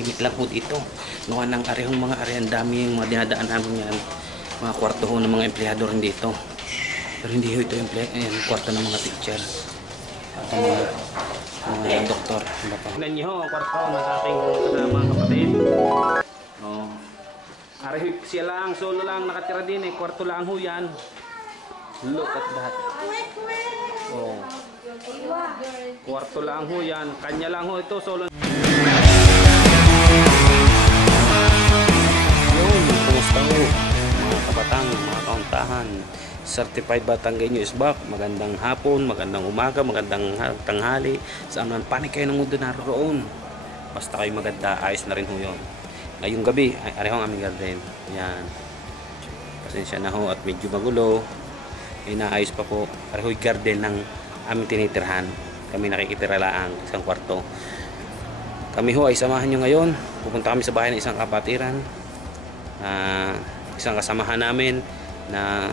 tahimik lang po dito. Gawa ng arehong mga arehan, dami yung mga dinadaan namin yan. Mga kwarto ho ng mga empleyado rin dito. Pero hindi ho ito yung kwarto ng mga teacher. At mga doktor. Tignan niyo ho ang kwarto ng aking mga kapatid. Oh. Areho siya lang, solo lang nakatira din eh. Kwarto lang ho yan. Look at that. Oh. Kwarto lang ho yan. Kanya lang ho ito, solo. Yun, kumusta ho? Mga kabatang, mga kauntahan. Certified Batanggenyo is back. Magandang hapon, magandang umaga, magandang tanghali. Saan man panik kayo ng mundo naroon. Basta kayo maganda, ayos na rin ho yun. Ngayong gabi, ay areho ang aming garden. Yan. Pasensya na ho at medyo magulo. Inaayos pa po. Areho yung garden ng aming tinitirhan. Kami nakikitira laang isang kwarto. Kami ho ay samahan nyo ngayon. Pupunta kami sa bahay ng isang kapatiran. Isang kasamahan namin na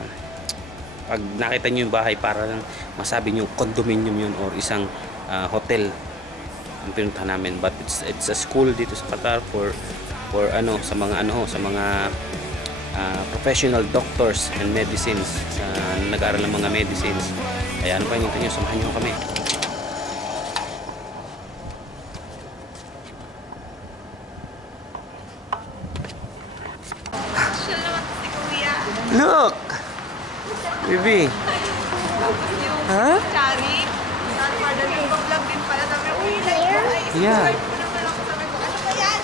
pag nakita nyo yung bahay, para lang masabi nyo condominium yun or isang hotel ang pinuntahan namin. But it's a school dito sa Qatar for sa mga professional doctors and medicines, nag-aaral ng mga medicines. Kaya ano pa hinihintay nyo, samahan nyo kami. Look! Baby! Huh? Chari? Vlog din pala sabi ko, Yeah. ano ba yan?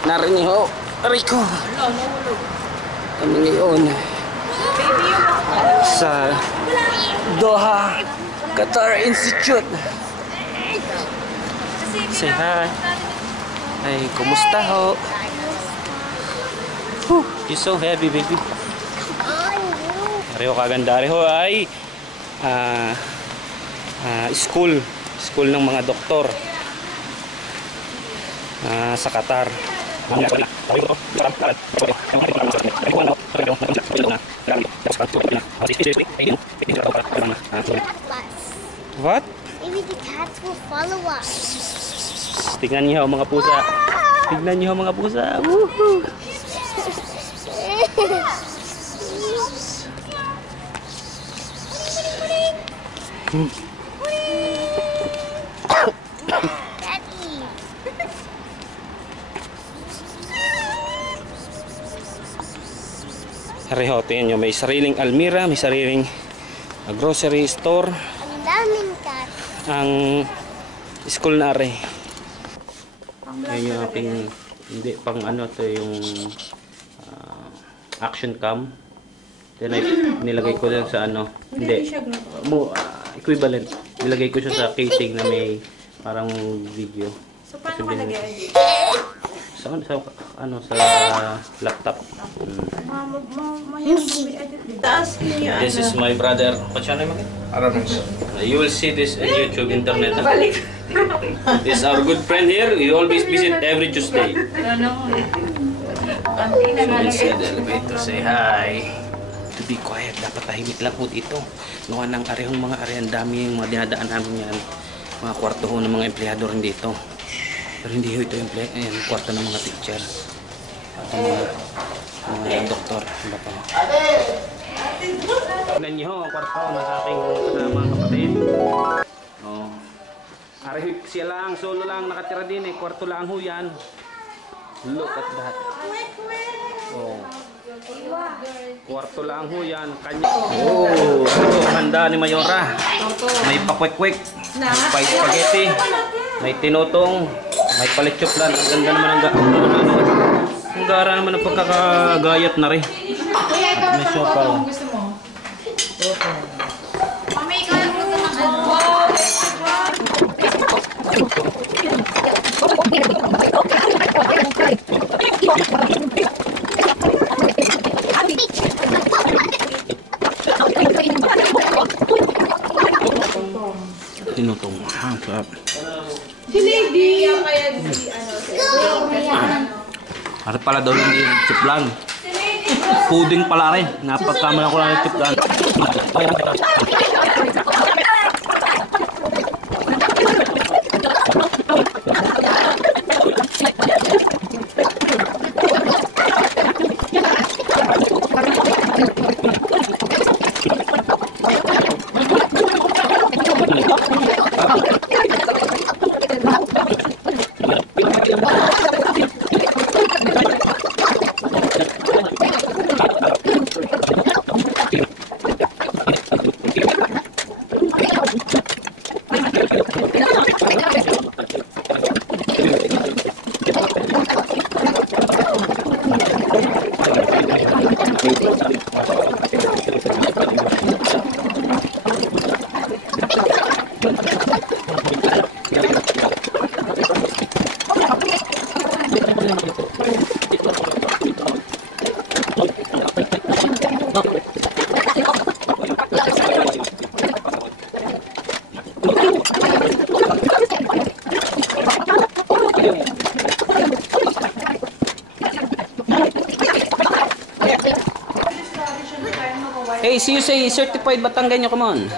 Narinig ho. Rico! Kami ngayon sa Doha Qatar Institute. Say hi. Ay, kumusta ho? You're so heavy, baby. Pareho kaganda. Pareho ay school ng mga doktor sa Qatar. What? Maybe the cats will follow us. Tingnan niyo mga pusa. Tingnan niyo mga pusa. Woohoo! Daddy. Pareho, tingnan nyo, may sariling almira, may sariling grocery store. Ang daming cats. Ang school na are. Yan yung aking, hindi pang ano to, yung action cam. Then nilagay ko lang sa ano, hindi, equivalent. Nilagay ko siya sa casing na may parang video. So paano malagay? Sa laptop. This is my brother. What's your name again? Aramis. You will see this in YouTube, internet. This is our good friend here. We always visit every Tuesday. So inside the elevator, say hi. To be quiet, dapat tahimik lang po dito. Gawa ng arehong mga arehan, dami yung mga dinadaan namin yan. Mga kwarto ho ng mga empleyado rin dito. Pero hindi ho ito yung kwarto ng mga teacher. At mga doktor. Tignan niyo ho ang kwarto ng aking mga kapatid. Oh. Areho siya lang, solo lang nakatira din eh. Kwarto lang ho yan. Look at that. Oh. Kwarto lang ho yan. Kanya. Oh, ito handa ni Mayora. May pakwek-kwek, may spaghetti, may tinotong, may palitsyoplan. Ang ganda naman ang gara naman ang pagkakagayat na rin. At may sopaw. Mami, ikaw lang luto ng ano? Tinutong. Ah, sarap. Si Lady! Kaya si Harap pala daw yung chiplan. Puding pala rin. Napagkama ko lang yung chiplan. Hey, see you say certified Batanggenyo, come on.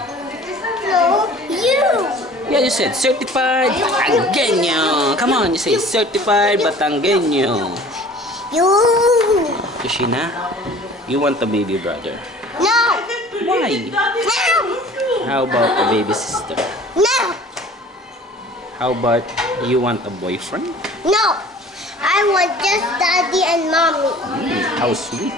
No, you. Yeah, you said certified Batanggenyo. Come on, you say certified Batanggenyo. You. Yoshina, you want a baby brother. No. Why? No. How about a baby sister? No. How about you want a boyfriend? No. I want just daddy and mommy. How sweet.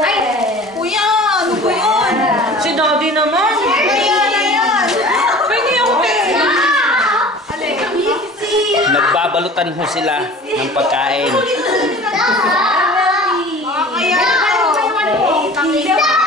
Ay, kuya, ano ba yun? Si Daddy naman. Ayan. Pwede yung pera. Nagbabalutan ho sila ng pagkain. Kaya,